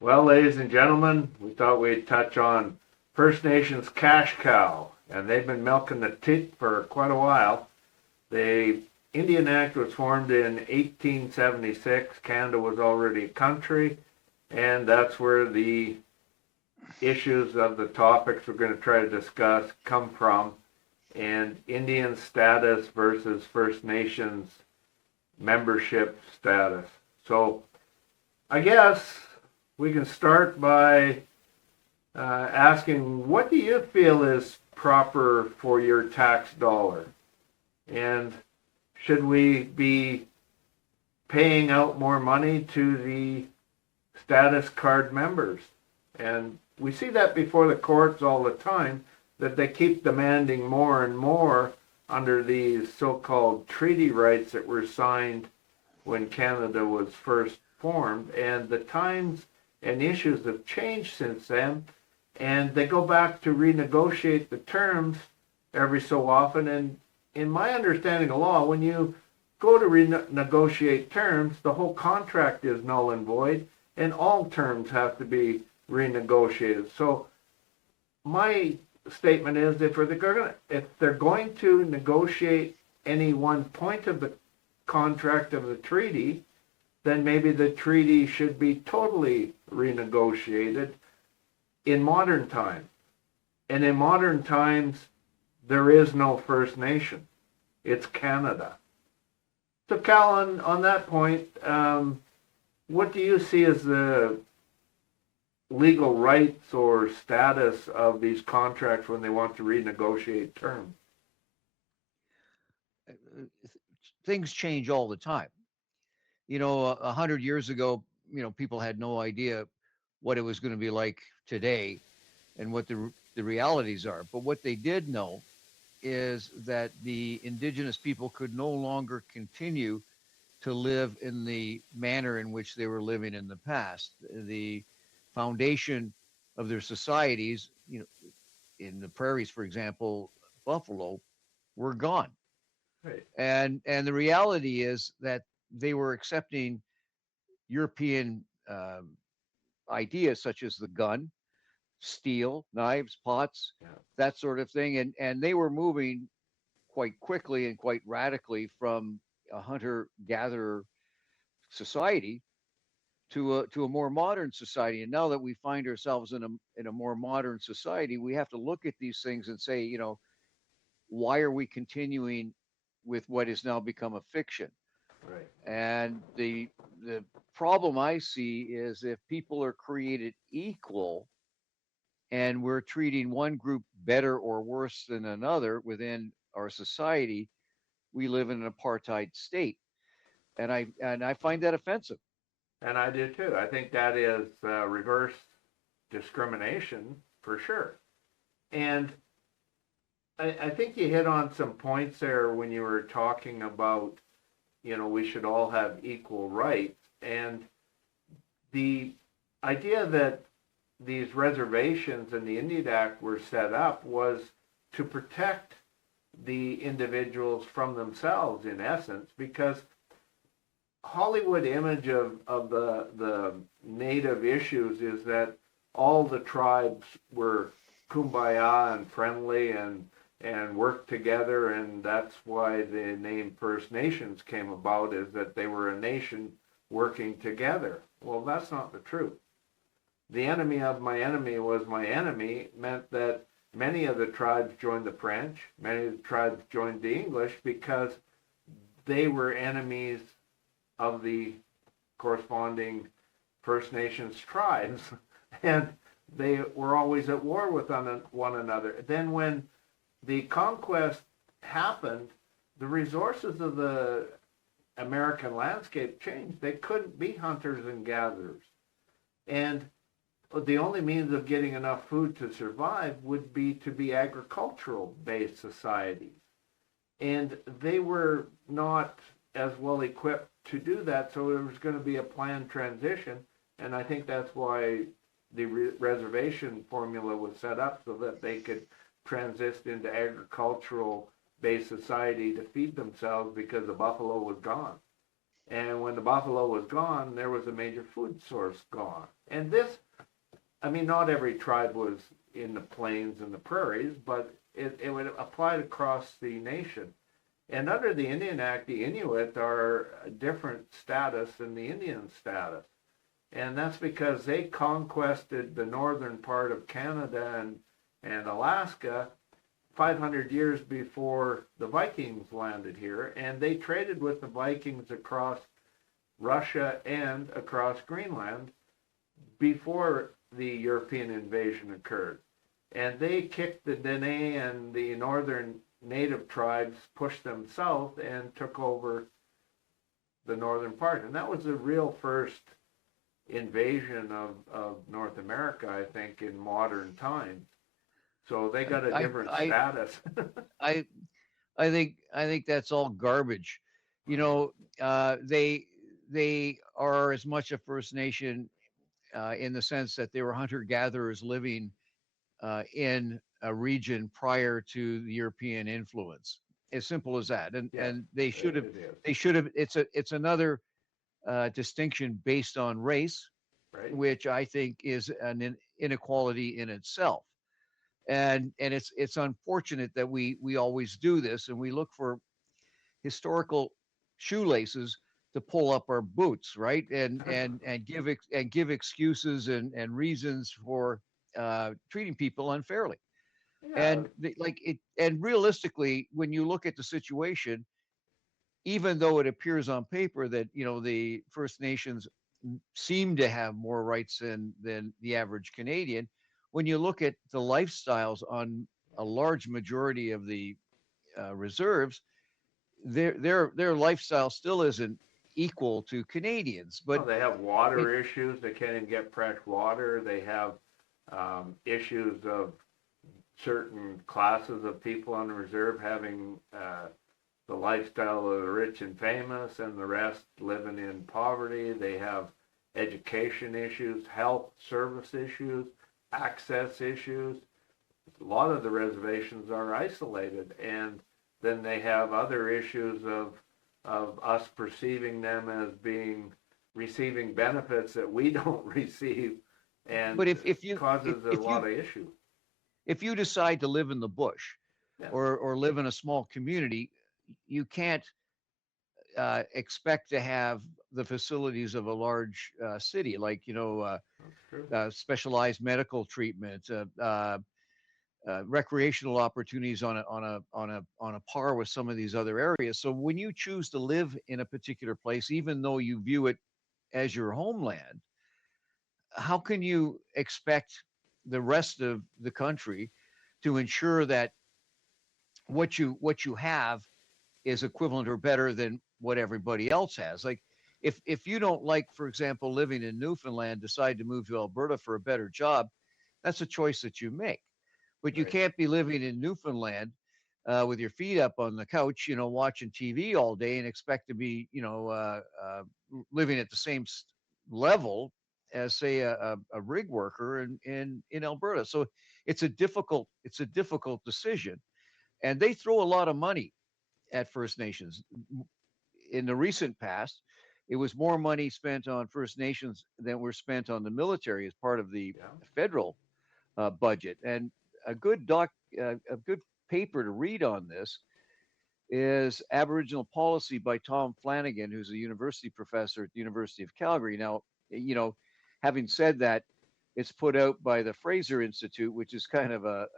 Well, ladies and gentlemen, we thought we'd touch on First Nations cash cow, and they've been milking the teat for quite a while. The Indian Act was formed in 1876. Canada was already a country, and that's where the issues of the topics we're going to try to discuss come from, and Indian status versus First Nations membership status. So I guess we can start by asking, what do you feel is proper for your tax dollar? And should we be paying out more money to the status card members? And we see that before the courts all the time, that they keep demanding more and more under these so-called treaty rights that were signed when Canada was first formed. And the times and issues have changed since then, and they go back to renegotiate the terms every so often. And in my understanding of law, when you go to renegotiate terms, the whole contract is null and void, and all terms have to be renegotiated. So my statement is, if they're going to negotiate any one point of the contract of the treaty, then maybe the treaty should be totally renegotiated in modern time. And in modern times, there is no First Nation. It's Canada. So Cal, on that point, what do you see as the legal rights or status of these contracts when they want to renegotiate terms? Things change all the time. 100 years ago, people had no idea what it was going to be like today and what the realities are. But what they did know is that the Indigenous people could no longer continue to live in the manner in which they were living in the past. The foundation of their societies, in the prairies, for example, buffalo, were gone. Right. And the reality is that they were accepting European ideas such as the gun, steel, knives, pots, Yeah. that sort of thing, and they were moving quite quickly and quite radically from a hunter gatherer society to a more modern society. And now that we find ourselves in a more modern society, we have to look at these things and say, why are we continuing with what has now become a fiction? Right. And the problem I see is if people are created equal and we're treating one group better or worse than another within our society, we live in an apartheid state, and I find that offensive. And I do too. I think that is reverse discrimination for sure. And I think you hit on some points there when you were talking about, we should all have equal rights. And the idea that these reservations in the Indian Act were set up was to protect the individuals from themselves, in essence, because Hollywood image of the native issues is that all the tribes were kumbaya and friendly and worked together, and that's why the name First Nations came about, is that they were a nation working together. Well, that's not the truth. The enemy of my enemy was my enemy meant that many of the tribes joined the French, many of the tribes joined the English because they were enemies of the corresponding First Nations tribes, and they were always at war with one another. Then when the conquest happened, the resources of the American landscape changed. They couldn't be hunters and gatherers. And the only means of getting enough food to survive would be to be agricultural-based societies. And they were not as well equipped to do that, so there was going to be a planned transition. And I think that's why the reservation formula was set up, so that they could transition into agricultural based society to feed themselves, because the buffalo was gone. And when the buffalo was gone, there was a major food source gone. And this, I mean, not every tribe was in the plains and the prairies, but it would apply across the nation. And under the Indian Act, the Inuit are a different status than the Indian status. And that's because they conquested the northern part of Canada and Alaska 500 years before the Vikings landed here, and they traded with the Vikings across Russia and across Greenland before the European invasion occurred. And they kicked the Dene and the northern native tribes, pushed them south, and took over the northern part. And that was the real first invasion of North America, I think, in modern times. So they got a different status. I think that's all garbage. You know, they are as much a First Nation in the sense that they were hunter gatherers living in a region prior to the European influence. As simple as that. And Yeah, and they should have it is. It's another distinction based on race, Right? which I think is an inequality in itself. And it's unfortunate that we always do this, and we look for historical shoelaces to pull up our boots, right? And give excuses and reasons for treating people unfairly. Yeah, And like it, and realistically, when you look at the situation, even though it appears on paper that the First Nations seem to have more rights than the average Canadian, when you look at the lifestyles on a large majority of the reserves, their lifestyle still isn't equal to Canadians. But well, they have it, water issues. They can't even get fresh water. They have issues of certain classes of people on the reserve having the lifestyle of the rich and famous, and the rest living in poverty. They have education issues, health service issues, access issues. A lot of the reservations are isolated, and then they have other issues of us perceiving them as being receiving benefits that we don't receive, and but if you causes a lot of issues. if you decide to live in the bush Yeah, or live in a small community, you can't expect to have the facilities of a large city, like that's true. specialized medical treatment, recreational opportunities on a par with some of these other areas. So when you choose to live in a particular place, even though you view it as your homeland, how can you expect the rest of the country to ensure that what you have is equivalent or better than what everybody else has? Like if you don't like, for example, living in Newfoundland, decide to move to Alberta for a better job, that's a choice that you make. But you Right. can't be living in Newfoundland with your feet up on the couch, watching TV all day and expect to be, living at the same level as, say, a rig worker in Alberta. So it's a difficult decision, and they throw a lot of money at First Nations. In the recent past, it was more money spent on First Nations than were spent on the military as part of the Yeah. federal budget. And a good paper to read on this is Aboriginal Policy by Tom Flanagan, who's a university professor at the University of Calgary. Now, having said that, it's put out by the Fraser Institute, which is kind of a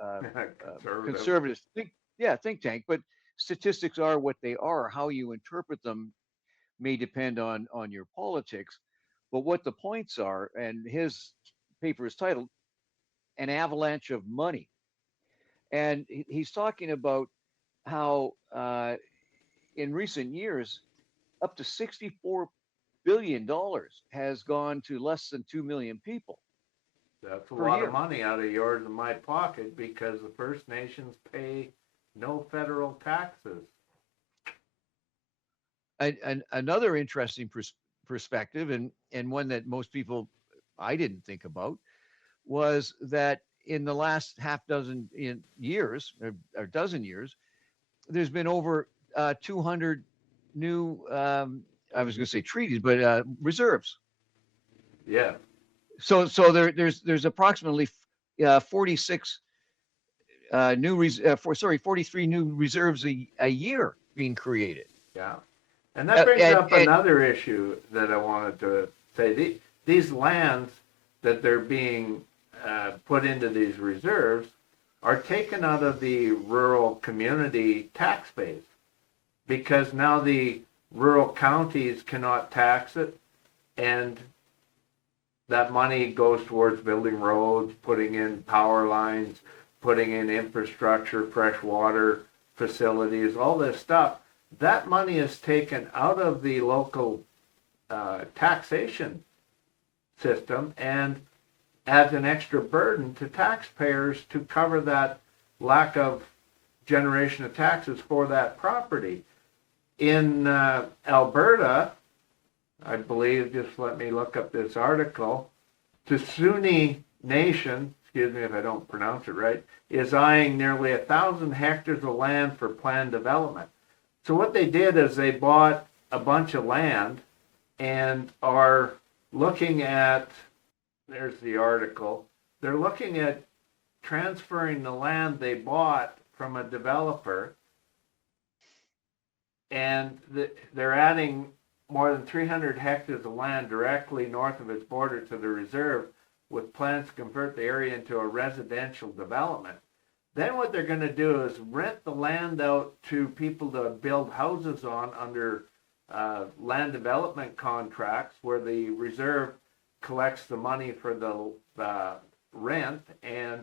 Conservative. conservative think tank. But statistics are what they are. How you interpret them may depend on your politics. But what the points are, and his paper is titled "An Avalanche of Money," and he's talking about how in recent years, up to $64 billion has gone to less than 2 million people That's a per lot of year. money out of yours and my pocket because the First Nations pay no federal taxes. Another interesting perspective, and one that most people I didn't think about, was that in the last half dozen years or dozen years, there's been over 200 new I was going to say treaties, but reserves. Yeah, So there's approximately 46 43 new reserves a year being created. yeah. And that brings up And another issue that I wanted to say. These lands that they're being put into these reserves are taken out of the rural community tax base because now the rural counties cannot tax it, and that money goes towards building roads, putting in power lines, putting in infrastructure, fresh water facilities, all this stuff. That money is taken out of the local taxation system and adds an extra burden to taxpayers to cover that lack of generation of taxes for that property. In Alberta, I believe, just let me look up this article, the Sunni Nation, excuse me if I don't pronounce it right, is eyeing nearly 1,000 hectares of land for planned development. So what they did is they bought a bunch of land and are looking at, there's the article, they're looking at transferring the land they bought from a developer, and they're adding more than 300 hectares of land directly north of its border to the reserve, with plans to convert the area into a residential development. Then what they're going to do is rent the land out to people to build houses on under land development contracts, where the reserve collects the money for the rent and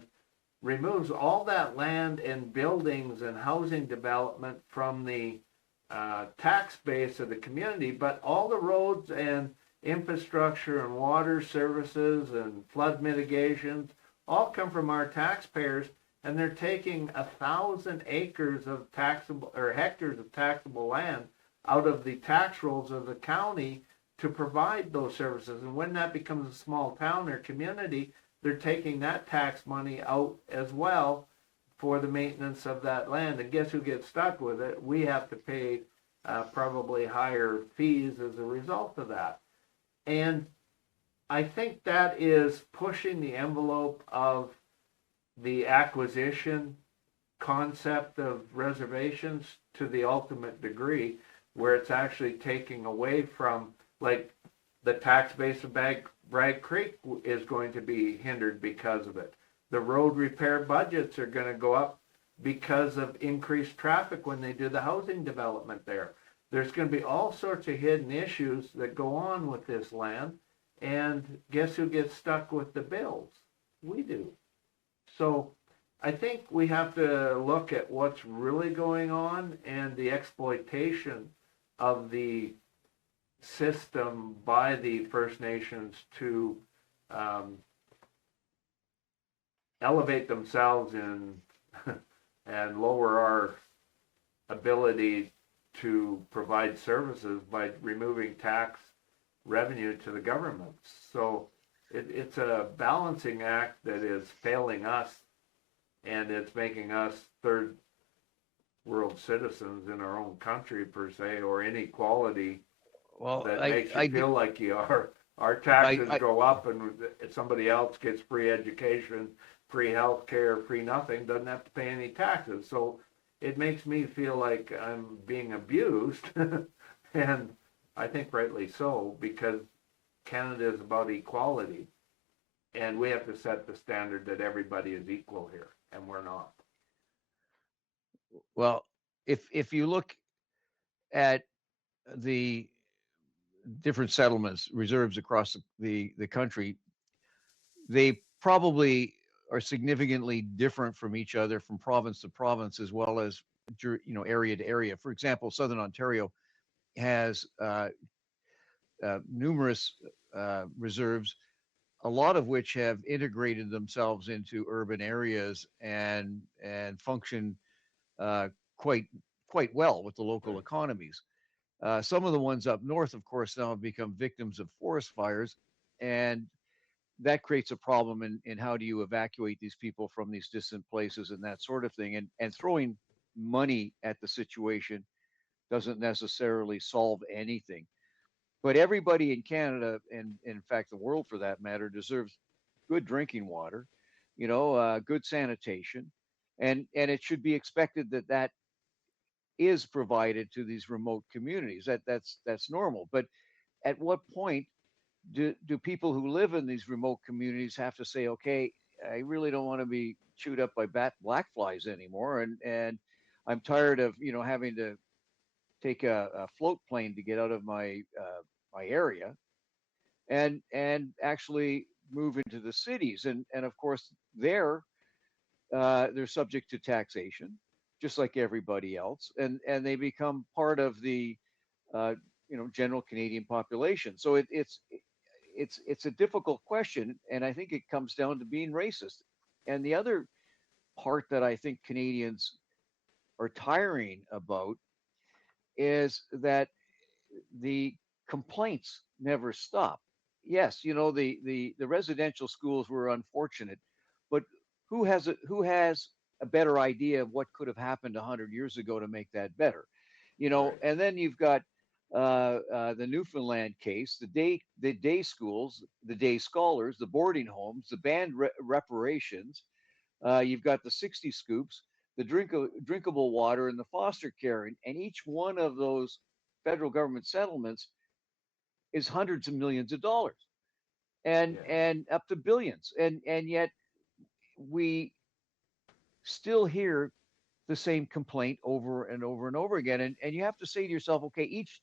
removes all that land and buildings and housing development from the tax base of the community, but all the roads and infrastructure and water services and flood mitigations all come from our taxpayers, and they're taking 1,000 acres of taxable or hectares of taxable land out of the tax rolls of the county to provide those services. And when that becomes a small town or community, they're taking that tax money out as well for the maintenance of that land. And guess who gets stuck with it? We have to pay probably higher fees as a result of that. And I think that is pushing the envelope of the acquisition concept of reservations to the ultimate degree, where it's actually taking away from, like, the tax base of Bragg Creek is going to be hindered because of it. The road repair budgets are going to go up because of increased traffic when they do the housing development there. There's going to be all sorts of hidden issues that go on with this land, and guess who gets stuck with the bills? We do. So I think we have to look at what's really going on and the exploitation of the system by the First Nations to elevate themselves in and lower our ability to provide services by removing tax revenue to the government. So it's a balancing act that is failing us, and it's making us third world citizens in our own country, per se, or inequality that makes you feel like you are. Our taxes go up, and somebody else gets free education, free health care, free nothing, doesn't have to pay any taxes. So it makes me feel like I'm being abused, and I think rightly so, because Canada is about equality, and we have to set the standard that everybody is equal here, and we're not. Well, if you look at the different settlements, reserves across the country, they probably are significantly different from each other, from province to province, as well as area to area. For example, Southern Ontario has numerous reserves, a lot of which have integrated themselves into urban areas and function uh, quite quite well with the local economies. Some of the ones up north, of course, now have become victims of forest fires, and that creates a problem in how do you evacuate these people from these distant places and that sort of thing. And throwing money at the situation doesn't necessarily solve anything. But everybody in Canada, and in fact the world for that matter, deserves good drinking water, good sanitation, and it should be expected that that is provided to these remote communities. That's normal. But at what point do people who live in these remote communities have to say, okay, I really don't want to be chewed up by black flies anymore, and I'm tired of having to take a float plane to get out of my area, and actually move into the cities, and of course they're subject to taxation just like everybody else, and they become part of the uh, general Canadian population. So it's a difficult question, and I think it comes down to being racist. And the other part that I think Canadians are tiring about is that the complaints never stop. Yes, the residential schools were unfortunate, but who has a better idea of what could have happened 100 years ago to make that better? Right. And then you've got the Newfoundland case, the day schools, the day scholars, the boarding homes, the band reparations. You've got the 60 scoops, the drinkable water, and the foster care, and each one of those federal government settlements is hundreds of millions of dollars, and Yeah. and up to billions, and yet we still hear the same complaint over and over and over again, and you have to say to yourself, okay, each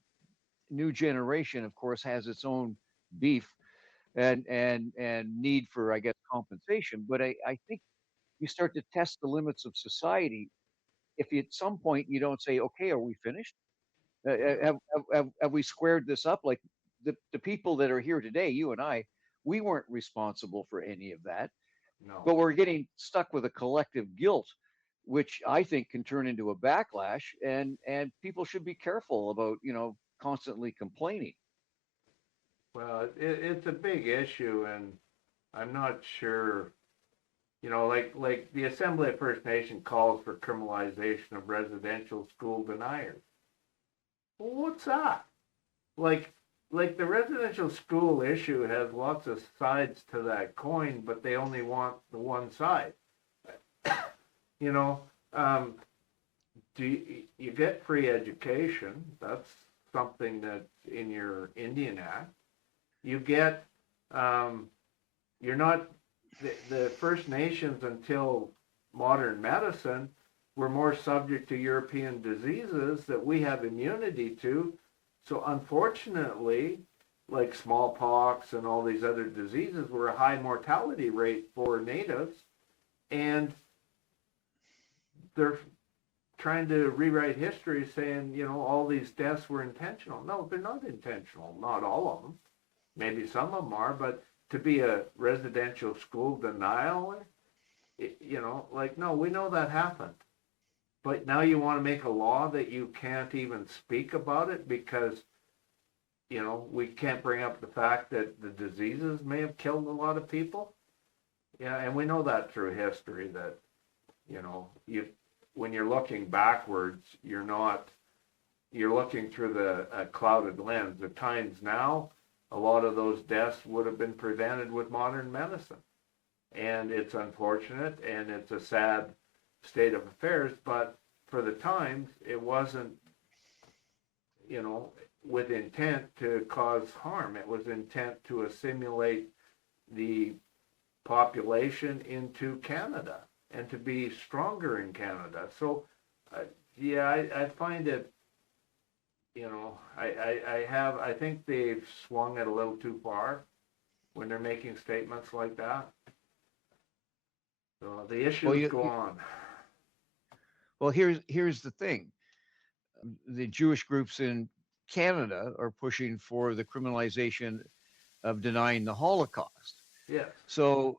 new generation of course has its own beef and need for, I guess, compensation, but I think you start to test the limits of society if you, at some point you don't say, okay, are we finished? Yeah. Have we squared this up? Like the people that are here today, you and I, we weren't responsible for any of that, No. but we're getting stuck with a collective guilt, which I think can turn into a backlash, and people should be careful about constantly complaining. Well, it's a big issue, and I'm not sure. Like the Assembly of First Nation calls for criminalization of residential school deniers. Well, what's that? Like, like the residential school issue has lots of sides to that coin, but they only want the one side. You know, um, you get free education? That's something that's in your Indian Act. You get, um, you're not the First Nations until modern medicine were more subject to European diseases that we have immunity to. So unfortunately, like smallpox and all these other diseases were a high mortality rate for natives, and they're trying to rewrite history saying, all these deaths were intentional. No, they're not intentional. Not all of them. Maybe some of them are, but to be a residential school denial, like, no, we know that happened. But now you want to make a law that you can't even speak about it because, we can't bring up the fact that the diseases may have killed a lot of people. Yeah, and we know that through history that, you when you're looking backwards, you're looking through the clouded lens. The times now, a lot of those deaths would have been prevented with modern medicine. And it's unfortunate and it's a sad state of affairs, but for the times, it wasn't, with intent to cause harm. It was intent to assimilate the population into Canada and to be stronger in Canada. So, yeah, I find it, I think they've swung it a little too far when they're making statements like that. So the Well, issues go on. here's the thing: the Jewish groups in Canada are pushing for the criminalization of denying the Holocaust. Yes. So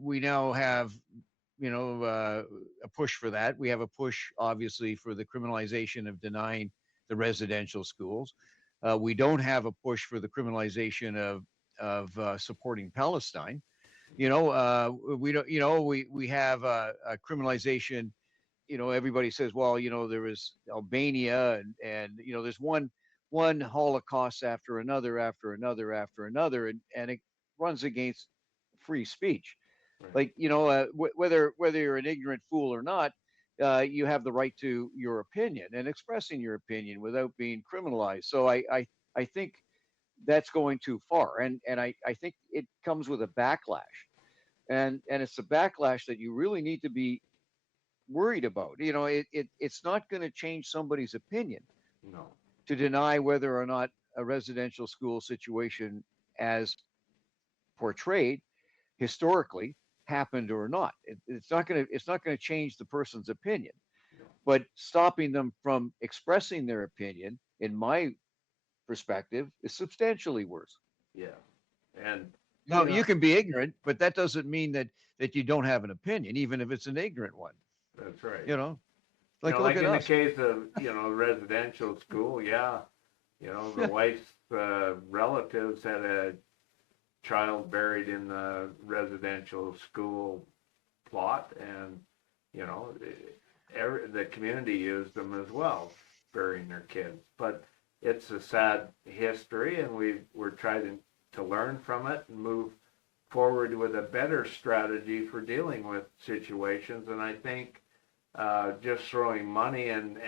we now have a push for that. We have a push, obviously, for the criminalization of denying the residential schools. We don't have a push for the criminalization of supporting Palestine. We don't. We have a criminalization. Everybody says, well, there was Albania, and there's one one Holocaust after another, after another, after another, and it runs against free speech. Right. Like, whether you're an ignorant fool or not, you have the right to your opinion and expressing your opinion without being criminalized. So I think that's going too far, and I think it comes with a backlash, and it's a backlash that you really need to be worried about. It's not going to change somebody's opinion No. to deny whether or not a residential school situation as portrayed historically happened or not. It's not going to change the person's opinion, No. but stopping them from expressing their opinion, in my perspective, is substantially worse. Yeah. And Now, you know, you can be ignorant, but that doesn't mean that you don't have an opinion, even if it's an ignorant one. that's right. You know, You know, look like at in the us. case of, residential school, yeah, the wife's relatives had a child buried in the residential school plot, and, the community used them as well, burying their kids. But it's a sad history, and we're trying to learn from it and move forward with a better strategy for dealing with situations. And I think just throwing money and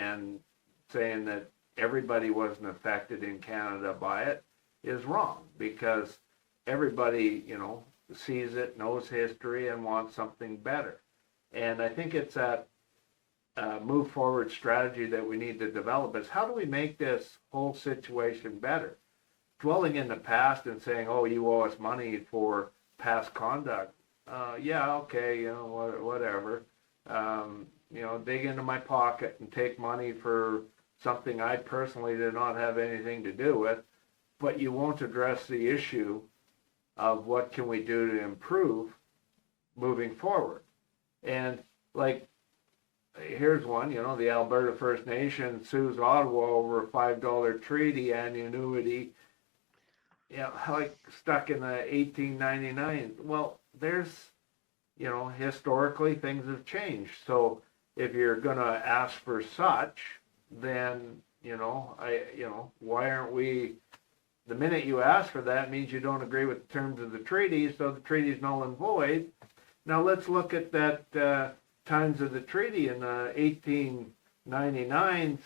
saying that everybody wasn't affected in Canada by it is wrong, because everybody, sees it, knows history, and wants something better. And I think it's that move forward strategy that we need to develop is, how do we make this whole situation better? Dwelling in the past and saying, oh, you owe us money for past conduct. Yeah, okay, whatever. Dig into my pocket and take money for something I personally did not have anything to do with, but you won't address the issue of what can we do to improve moving forward. And like, here's one, the Alberta First Nation sues Ottawa over a $5 treaty annuity, like stuck in the 1899. Well, there's, historically things have changed. So if you're going to ask for such, then, why aren't we, the minute you ask for that means you don't agree with the terms of the treaty, so the treaty is null and void. Now let's look at that times of the treaty in 1899.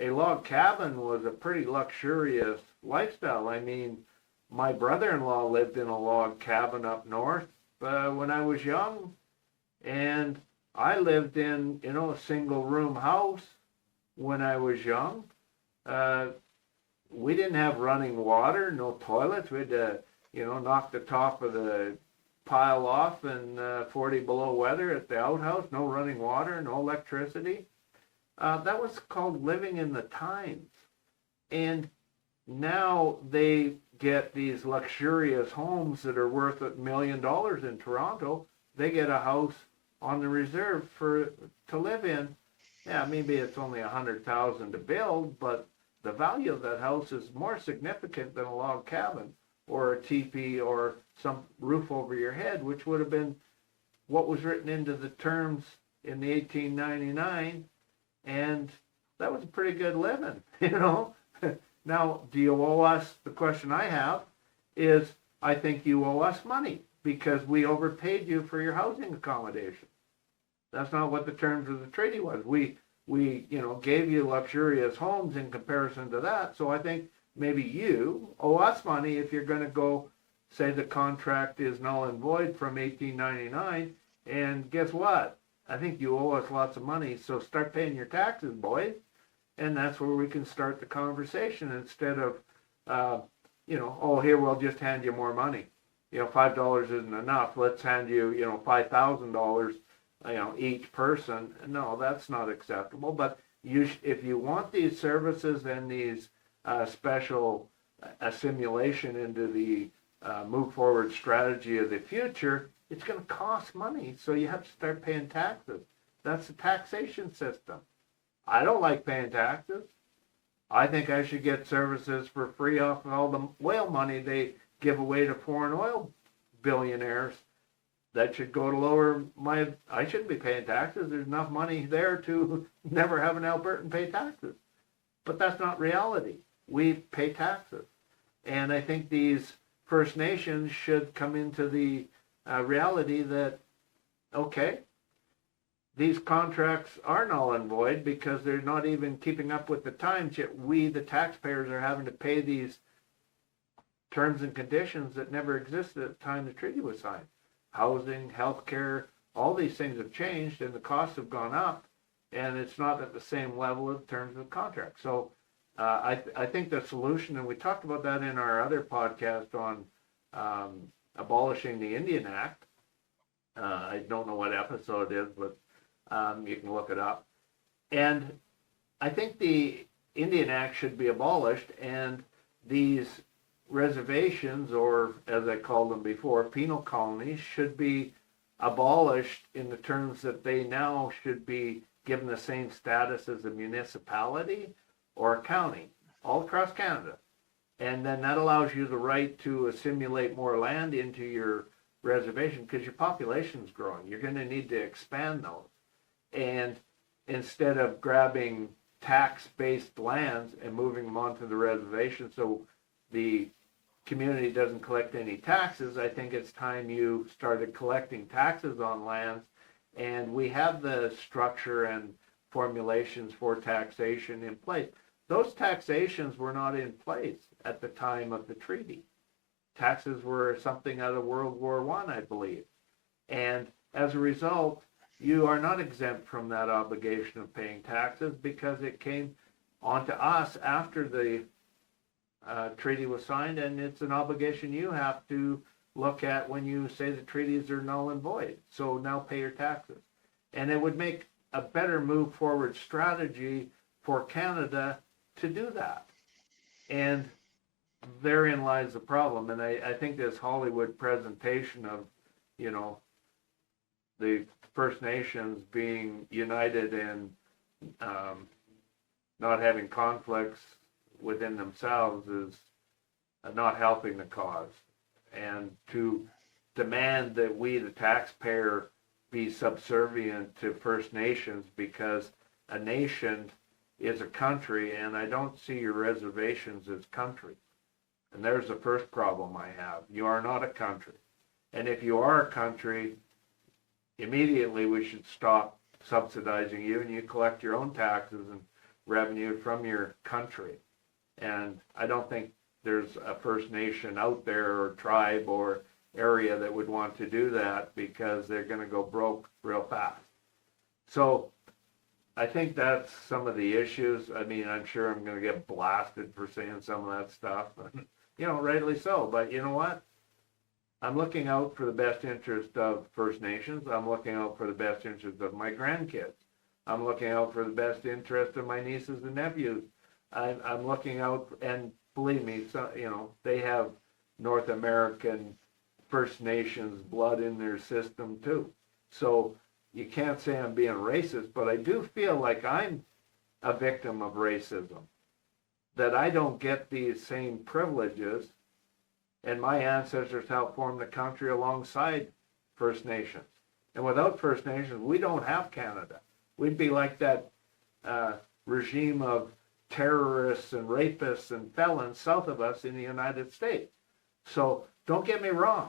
A log cabin was a pretty luxurious lifestyle. I mean, my brother-in-law lived in a log cabin up north when I was young, and I lived in, a single room house when I was young. We didn't have running water, no toilets. We had to, knock the top of the pile off in 40 below weather at the outhouse. No running water, no electricity. That was called living in the times. And now they get these luxurious homes that are worth $1 million in Toronto. They get a house on the reserve to live in. Yeah, maybe it's only $100,000 to build, but the value of that house is more significant than a log cabin or a teepee or some roof over your head, which would have been what was written into the terms in the 1899, and that was a pretty good living, Now, do you owe us? The question I have is, I think you owe us money because we overpaid you for your housing accommodation. That's not what the terms of the treaty was. We gave you luxurious homes in comparison to that. So I think maybe you owe us money if you're going to go say the contract is null and void from 1899. And guess what? I think you owe us lots of money. So start paying your taxes, boys. And that's where we can start the conversation instead of, oh, here, we'll just hand you more money. $5 isn't enough. Let's hand you, $5,000, each person. No, that's not acceptable. But if you want these services and these special assimilation into the move forward strategy of the future, it's going to cost money. So you have to start paying taxes. That's the taxation system. I don't like paying taxes. I think I should get services for free off of all the oil money they give away to foreign oil billionaires. That should go to lower I shouldn't be paying taxes. There's enough money there to never have an Albertan pay taxes. But that's not reality. we pay taxes. And I think these First Nations should come into the reality that, okay, these contracts are null and void because they're not even keeping up with the times, yet we, the taxpayers, are having to pay these terms and conditions that never existed at the time the treaty was signed. Housing, healthcare, all these things have changed and the costs have gone up, and it's not at the same level of terms of the contract. So I think the solution, and we talked about that in our other podcast on abolishing the Indian Act. I don't know what episode it is, but you can look it up. And I think the Indian Act should be abolished, and these reservations, or as I called them before, penal colonies, should be abolished in the terms that they now should be given the same status as a municipality or a county all across Canada. And then that allows you the right to assimilate more land into your reservation because your population's growing. You're going to need to expand those. And instead of grabbing tax-based lands and moving them onto the reservation so the community doesn't collect any taxes, I think it's time you started collecting taxes on lands, and we have the structure and formulations for taxation in place. Those taxations were not in place at the time of the treaty. Taxes were something out of World War I, I believe. And as a result, you are not exempt from that obligation of paying taxes because it came onto us after the treaty was signed, and it's an obligation you have to look at when you say the treaties are null and void. So now pay your taxes. And it would make a better move forward strategy for Canada to do that. And therein lies the problem. And I think this Hollywood presentation of, you know, the First Nations being united and not having conflicts within themselves is not helping the cause. And to demand that we, the taxpayer, be subservient to First Nations because a nation is a country, and I don't see your reservations as countries. And there's the first problem I have. You are not a country. And if you are a country, immediately we should stop subsidizing you and you collect your own taxes and revenue from your country. And I don't think there's a First Nation out there or tribe or area that would want to do that because they're going to go broke real fast. So I think that's some of the issues. I mean, I'm sure I'm going to get blasted for saying some of that stuff, you know, rightly so. But you know what? I'm looking out for the best interest of First Nations. I'm looking out for the best interest of my grandkids. I'm looking out for the best interest of my nieces and nephews. I'm looking out, and believe me, so, you know, they have North American First Nations blood in their system too. So you can't say I'm being racist, but I do feel like I'm a victim of racism, that I don't get these same privileges, and my ancestors helped form the country alongside First Nations. And without First Nations, we don't have Canada. We'd be like that regime of terrorists and rapists and felons south of us in the United States. So don't get me wrong.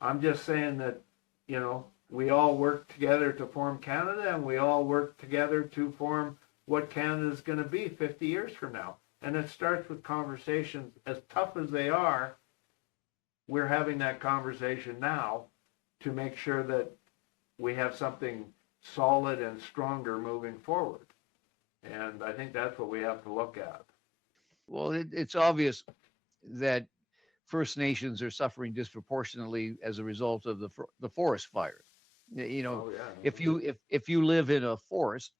I'm just saying that, you know, we all work together to form Canada, and we all work together to form what Canada is going to be 50 years from now. And it starts with conversations, as tough as they are. We're having that conversation now to make sure that we have something solid and stronger moving forward. And I think that's what we have to look at. Well, it's obvious that First Nations are suffering disproportionately as a result of the forest fires. You know, Oh, yeah. if you live in a forest,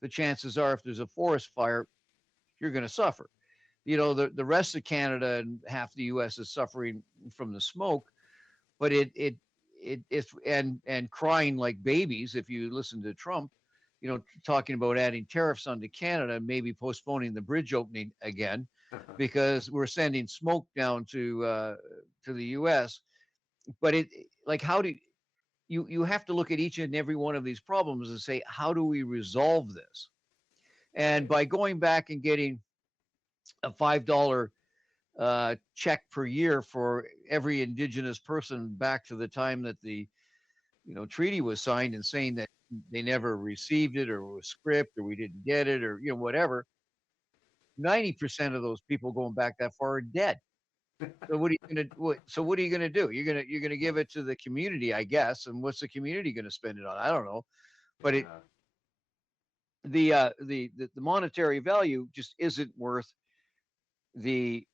the chances are if there's a forest fire, you're going to suffer. You know, the rest of Canada and half the U.S. is suffering from the smoke, but it's and crying like babies if you listen to Trump, you know, talking about adding tariffs onto Canada and maybe postponing the bridge opening again because we're sending smoke down to the U.S. But like how do you have to look at each and every one of these problems and say how do we resolve this? And Right. by going back and getting a $5 check per year for every Indigenous person back to the time that the treaty was signed, and saying that they never received it, or it was script, or we didn't get it, or whatever. 90% of those people going back that far are dead. So what are you gonna so what are you gonna do? You're gonna give it to the community, I guess. And what's the community gonna spend it on? I don't know. But Yeah. the monetary value just isn't worth the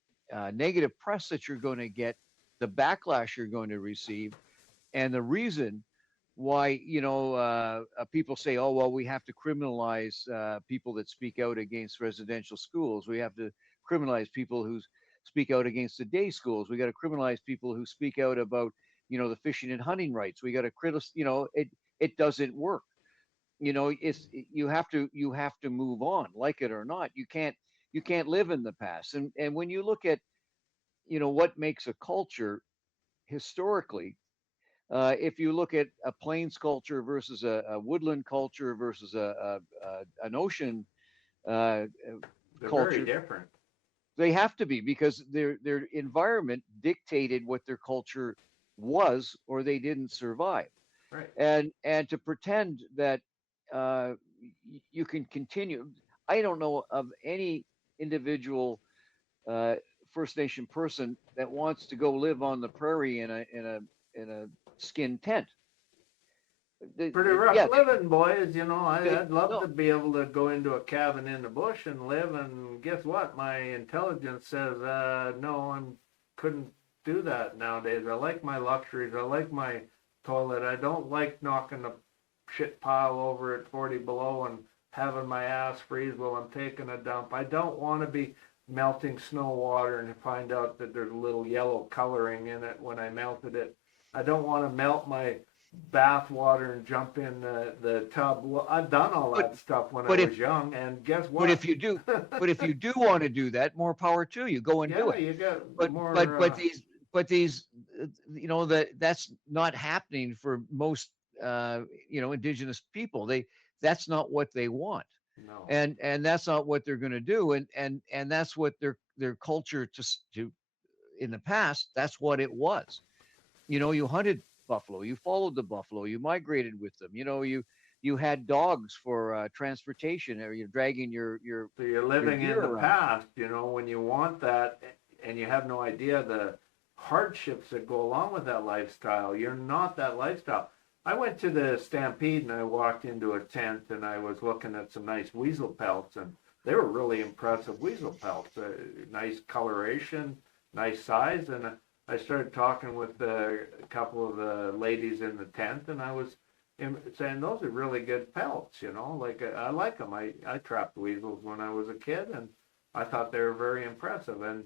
negative press that you're going to get, the backlash you're going to receive, and the reason why people say, oh well, we have to criminalize people that speak out against residential schools. We have to criminalize people who speak out against the day schools. We got to criminalize people who speak out about the fishing and hunting rights. We got to criticize. It doesn't work. You have to move on, like it or not. You can't live in the past. And when you look at what makes a culture historically, if you look at a plains culture versus a woodland culture versus an ocean uh, They're very culture, different. they have to be, because their environment dictated what their culture was, or they didn't survive. Right. And to pretend that uh, you can continue, I don't know of any individual uh, First Nation person that wants to go live on the prairie in a skin tent. Pretty rough Yeah, living, boys. I'd love to no, be able to go into a cabin in the bush and live. And guess what? My intelligence says, no, I couldn't do that nowadays. I like my luxuries. I like my toilet. I don't like knocking the shit pile over at 40 below and having my ass freeze while I'm taking a dump. I don't want to be melting snow water and find out that there's a little yellow coloring in it when I melted it. I don't want to melt my bath water and jump in the tub. Well, I've done all but that stuff when I but was if young, and guess but what? if you do but if you do want to do that, more power to you. Go and do Yeah, it. you got But but more. but these that's not happening for most Indigenous people. That's not what they want, No, and that's not what they're going to do, and that's what their culture to in the past, that's what it was. You hunted buffalo, you followed the buffalo, you migrated with them. You had dogs for transportation, or you're dragging so you're your living gear in the around. past. When you want that, and you have no idea the hardships that go along with that lifestyle. You're not that lifestyle. I went to the Stampede and I walked into a tent and I was looking at some nice weasel pelts, and they were really impressive weasel pelts. Nice coloration, nice size, and I started talking with a couple of the ladies in the tent, and I was saying those are really good pelts. Like I like them. I trapped weasels when I was a kid, and I thought they were very impressive. And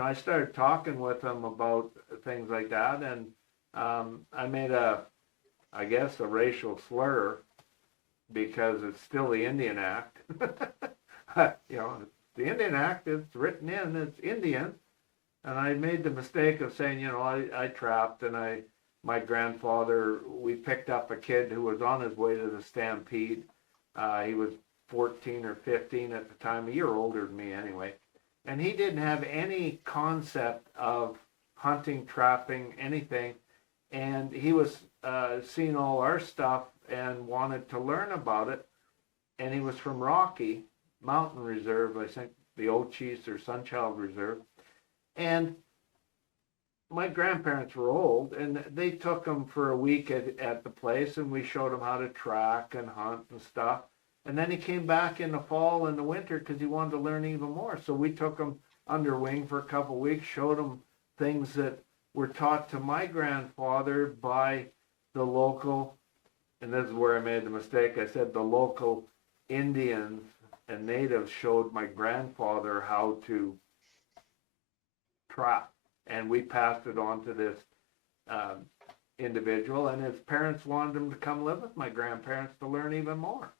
I started talking with them about things like that, and I made I guess, a racial slur because it's still the Indian Act. The Indian Act, it's written in, it's Indian. And I made the mistake of saying, I trapped, and my grandfather, we picked up a kid who was on his way to the Stampede. He was 14 or 15 at the time, a year older than me anyway. And he didn't have any concept of hunting, trapping, anything. And he was seeing all our stuff and wanted to learn about it. And he was from Rocky Mountain Reserve, I think the Ochies or Sunchild Reserve. And my grandparents were old, and they took him for a week at the place, and we showed him how to track and hunt and stuff. And then he came back in the fall and the winter because he wanted to learn even more. So we took him under wing for a couple of weeks, showed him things that were taught to my grandfather by the local, and this is where I made the mistake. I said the local Indians and natives showed my grandfather how to trap, and we passed it on to this um, individual, and his parents wanted him to come live with my grandparents to learn even more.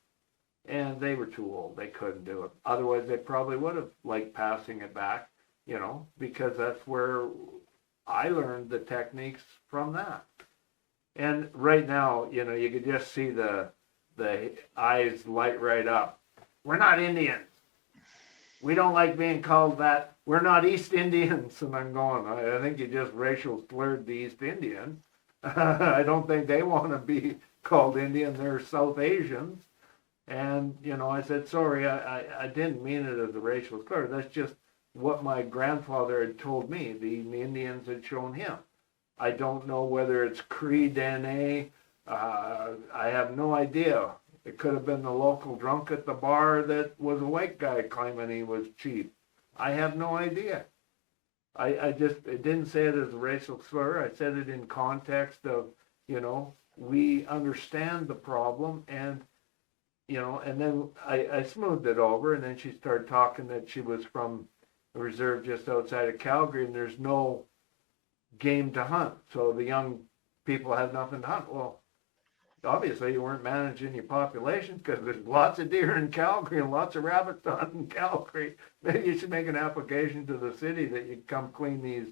And they were too old. They couldn't do it. Otherwise, they probably would have liked passing it back, because that's where I learned the techniques from that. And right now, you could just see the eyes light right up. We're not Indians. we don't like being called that. We're not East Indians. And I'm going, I think you just racial slurred the East Indian. I don't think they want to be called Indian. They're South Asians. And, I said, sorry, I didn't mean it as a racial slur. That's just what my grandfather had told me. The Indians had shown him. I don't know whether it's Cree DNA. I have no idea. It could have been the local drunk at the bar that was a white guy claiming he was cheap. I have no idea. I didn't say it as a racial slur. I said it in context of, we understand the problem, and, and then I smoothed it over, and then she started talking that she was from a reserve just outside of Calgary, and there's no game to hunt. So the young people have nothing to hunt. Well, obviously you weren't managing your population, because there's lots of deer in Calgary and lots of rabbits to hunt in Calgary. Maybe you should make an application to the city that you come clean these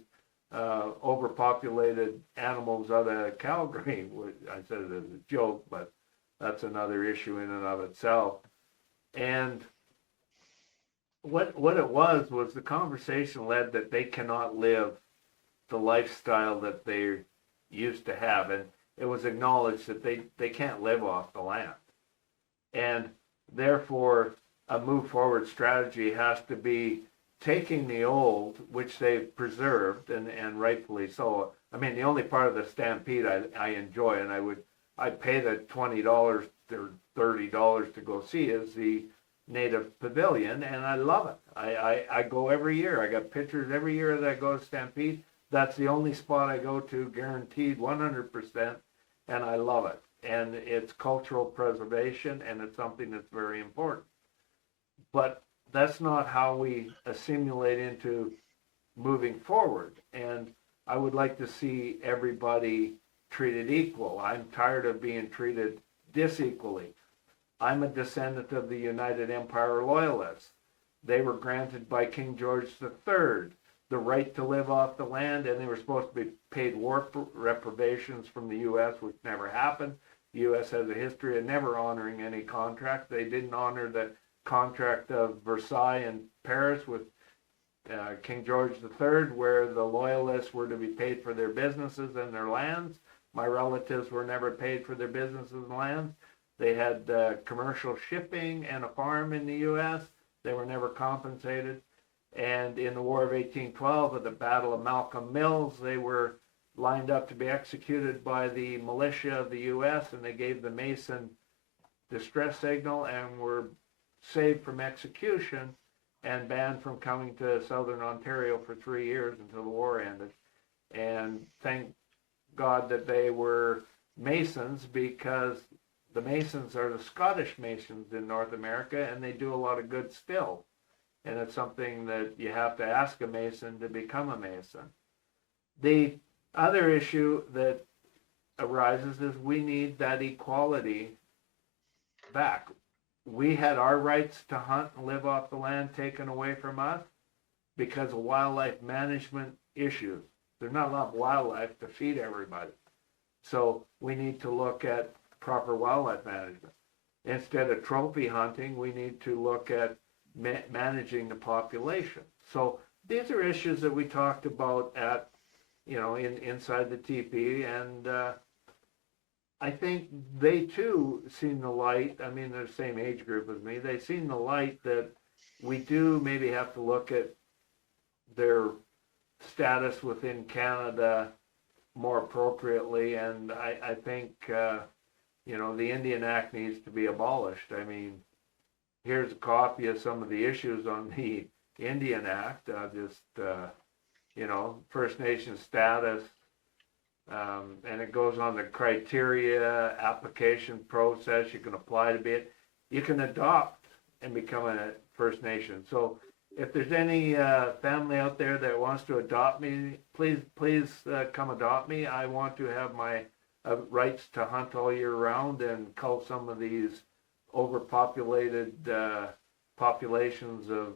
overpopulated animals out of Calgary. I said it as a joke, but that's another issue in and of itself. And what it was the conversation led that they cannot live the lifestyle that they used to have, and it was acknowledged that they can't live off the land, and therefore a move forward strategy has to be taking the old, which they've preserved, and rightfully so. I mean, the only part of the stampede I enjoy, and I'd pay the $20 or $30 to go see, is the Native Pavilion, and I love it. I go every year. I got pictures every year that I go to Stampede. That's the only spot I go to, guaranteed 100%, and I love it. And it's cultural preservation, and it's something that's very important. But that's not how we assimilate into moving forward. And I would like to see everybody treated equal. I'm tired of being treated disequally. I'm a descendant of the United Empire Loyalists. They were granted by King George III the right to live off the land, and they were supposed to be paid war reparations from the U.S., which never happened. The U.S. has a history of never honoring any contract. They didn't honor the contract of Versailles and Paris with King George III, where the Loyalists were to be paid for their businesses and their lands. My relatives were never paid for their businesses and lands. They had commercial shipping and a farm in the U.S. They were never compensated. And in the War of 1812, at the Battle of Malcolm Mills, they were lined up to be executed by the militia of the U.S., and they gave the Mason distress signal and were saved from execution and banned from coming to southern Ontario for 3 years until the war ended. And thank God that they were Masons, because the Masons are the Scottish Masons in North America, and they do a lot of good still. And it's something that you have to ask a Mason to become a Mason. The other issue that arises is we need that equality back. We had our rights to hunt and live off the land taken away from us because of wildlife management issues. There's not enough wildlife to feed everybody. So we need to look at proper wildlife management. Instead of trophy hunting, we need to look at managing the population. So these are issues that we talked about at, inside the TP, and I think they too seen the light. I mean, they're the same age group as me. They've seen the light that we do maybe have to look at their status within Canada more appropriately, and I think, the Indian Act needs to be abolished. I mean, here's a copy of some of the issues on the Indian Act, First Nation status, and it goes on the criteria, application process. You can apply to be it. You can adopt and become a First Nation. So if there's any family out there that wants to adopt me, please come adopt me. I want to have my rights to hunt all year round and cull some of these overpopulated populations of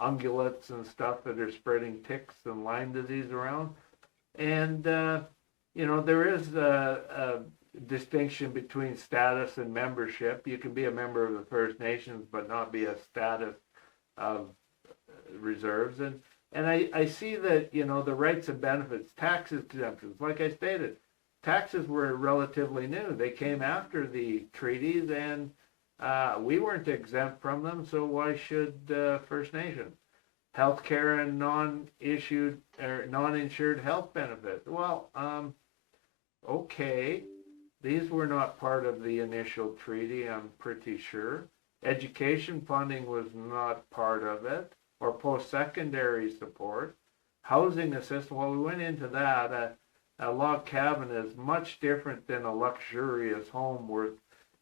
ungulates and stuff that are spreading ticks and Lyme disease around. And, there is a distinction between status and membership. You can be a member of the First Nations but not be a status of reserves, and I see that, you know, the rights and benefits, tax exemptions, like I stated, taxes were relatively new. They came after the treaties, and we weren't exempt from them, so why should First Nations? Healthcare and non-issued or non-insured health benefits. Well, okay, these were not part of the initial treaty, I'm pretty sure. Education funding was not part of it, or post-secondary support. Housing assistance, well, we went into that. A log cabin is much different than a luxurious home worth,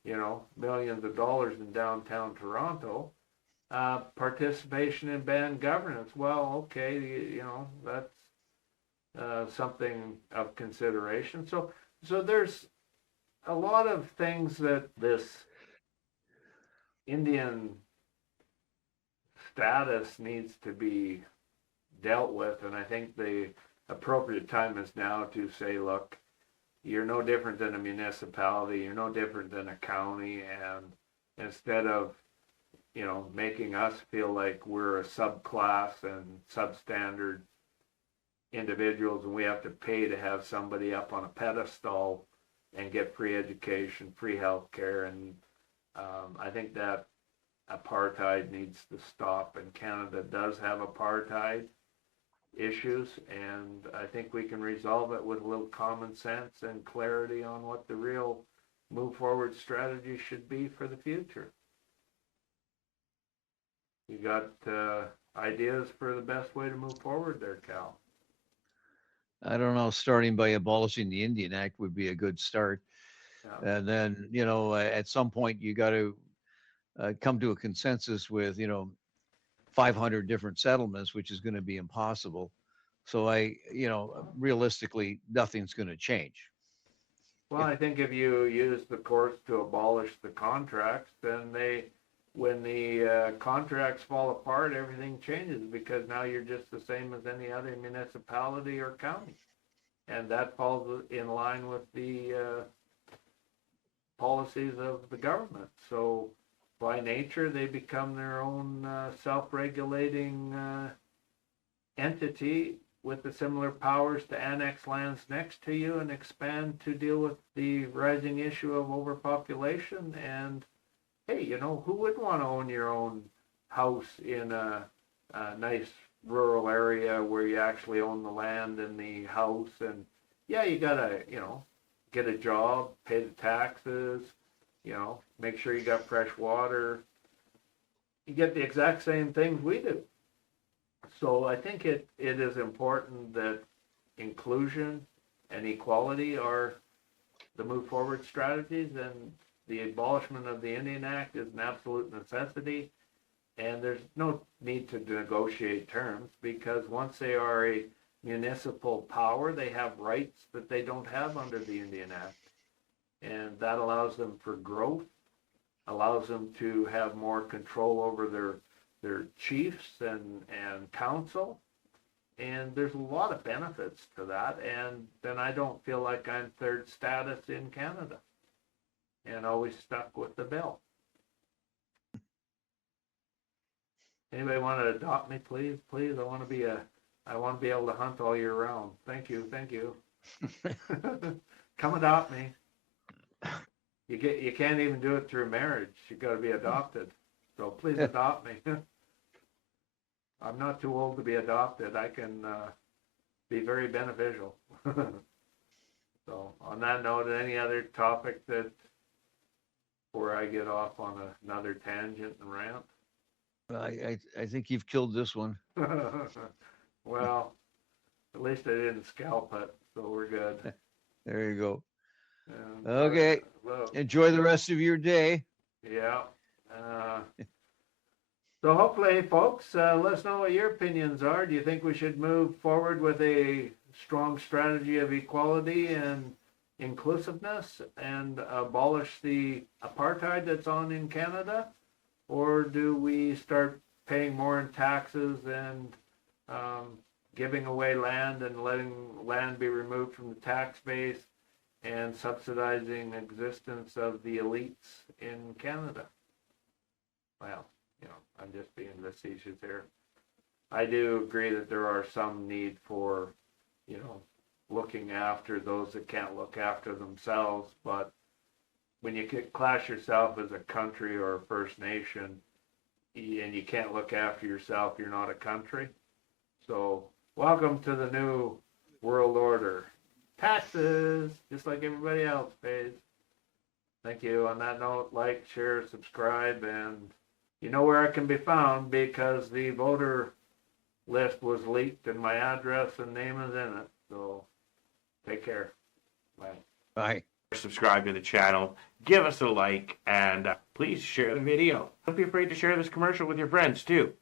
you know, millions of dollars in downtown Toronto. Participation in band governance, well, okay, you know, that's something of consideration. So there's a lot of things that this Indian status needs to be dealt with, and I think the appropriate time is now to say, look, you're no different than a municipality, you're no different than a county, and instead of, you know, making us feel like we're a subclass and substandard individuals and we have to pay to have somebody up on a pedestal and get free education, free health care, and I think that apartheid needs to stop, and Canada does have apartheid issues, and I think we can resolve it with a little common sense and clarity on what the real move forward strategy should be for the future. You got ideas for the best way to move forward there, Cal? I don't know, starting by abolishing the Indian Act would be a good start. Yeah. And then, you know, at some point you got to come to a consensus with, you know, 500 different settlements, which is going to be impossible. So you know, realistically, nothing's going to change. Well, I think if you use the courts to abolish the contracts, then when the contracts fall apart, everything changes, because now you're just the same as any other municipality or county. And that falls in line with the policies of the government. So by nature, they become their own self-regulating entity with the similar powers to annex lands next to you and expand to deal with the rising issue of overpopulation. And hey, you know, who would want to own your own house in a nice rural area where you actually own the land and the house? And yeah, you gotta, you know, get a job, pay the taxes, you know, make sure you got fresh water. You get the exact same things we do. So I think it is important that inclusion and equality are the move forward strategies, and the abolishment of the Indian Act is an absolute necessity. And there's no need to negotiate terms, because once they are a municipal power, they have rights that they don't have under the Indian Act. And that allows them for growth, allows them to have more control over their chiefs and council. And there's a lot of benefits to that. And then I don't feel like I'm third status in Canada and always stuck with the bill. Anybody want to adopt me, please? Please, I want to be able to hunt all year round. Thank you. Come adopt me. You can't even do it through marriage. You got to be adopted. So please adopt me. I'm not too old to be adopted. I can be very beneficial. So on that note, any other topic that, before I get off on another tangent and rant? I think you've killed this one. Well, at least I didn't scalp it, so we're good. There you go. And, Okay. well, Enjoy the rest of your day. yeah. So hopefully, folks, let us know what your opinions are. Do you think we should move forward with a strong strategy of equality and inclusiveness and abolish the apartheid that's on in Canada? Or do we start paying more in taxes and giving away land and letting land be removed from the tax base and subsidizing existence of the elites in Canada? Well, you know, I'm just being facetious here. I do agree that there are some need for, you know, looking after those that can't look after themselves, but when you class yourself as a country or a First Nation, and you can't look after yourself, you're not a country. So, welcome to the new world order. Taxes, just like everybody else pays. Thank you. On that note, like, share, subscribe, and you know where I can be found because the voter list was leaked and my address and name is in it. So, take care. Bye. Bye. Subscribe to the channel, give us a like, and please share the video. Don't be afraid to share this commercial with your friends too.